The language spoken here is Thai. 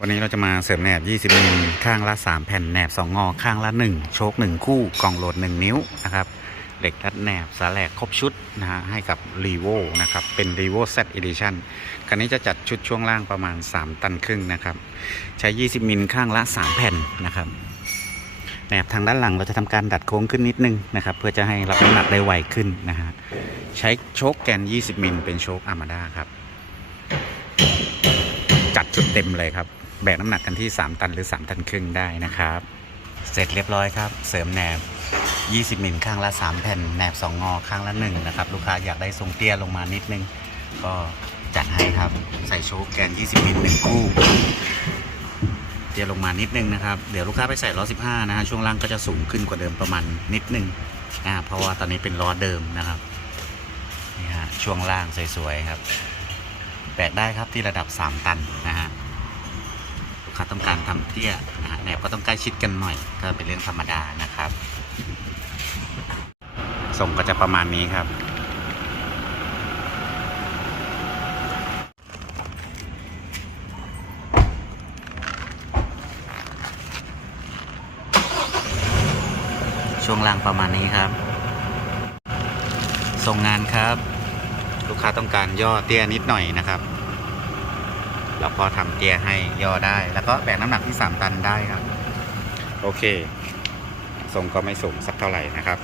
วันนี้เราจะมาเสริมแหนบ 20 มิล ข้างละ 3 แผ่น แหนบ 2 งอ ข้างละ 1 โชค 1 คู่ กล่องโหลด 1 นิ้วนะครับ เหล็กรัดแหนบ สาแหลกครบชุดนะฮะ ให้กับ r e v o นะครับ เป็น r e v o Z Edition คันนี้จะจัดชุดช่วงล่างประมาณ 3 ตันครึ่งนะครับ ใช้ 20 มิล ข้างละ 3 แผ่นนะครับ แหนบทางด้านหลังเราจะทำการดัดโค้งขึ้นนิดนึงนะครับ เพื่อจะให้รับน้ำหนักได้ไวขึ้นนะฮะ ใช้โชคแกน 20 มิล เป็นโชคอามาดาครับ จัดชุดเต็มเลยครับ แบกน้ำหนักกันที่ 3 ตันหรือ 3 ตันครึ่งได้นะครับ เสร็จเรียบร้อยครับ เสริมแหนบ 20มิลข้างละ 3 แผ่นแหนบ 2 งอข้างละ 1 นะครับ ลูกค้าอยากได้ทรงเตี้ยลงมานิดนึง ก็จัดให้ครับใส่โชคแกน 20มิล1คู่เตี้ยลงมานิดนึงนะครับ เดี๋ยวลูกค้าไปใส่ล้อ15 นะฮะช่วงล่างก็จะสูงขึ้นกว่าเดิมประมาณนิดนึงนะเพราะว่าตอนนี้เป็นล้อเดิมนะครับนี่ฮะช่วงล่างสวยๆครับแบกได้ครับที่ระดับ 3 ตันนะฮะ ต้องการทำเตี้ยนะฮะแนบก็ต้องใกล้ชิดกันหน่อย ก็เป็นเรื่องธรรมดานะครับส่งก็จะประมาณนี้ครับ ช่วงล่างประมาณนี้ครับส่งงานครับ ลูกค้าต้องการย่อเตี้ยนิดหน่อยนะครับ เราก็ทำเตียร์ให้ย่อได้ แล้วก็แบกน้ำหนักที่ 3 ตันได้ครับ โอเคทรงก็ไม่สูงสักเท่าไหร่นะครับ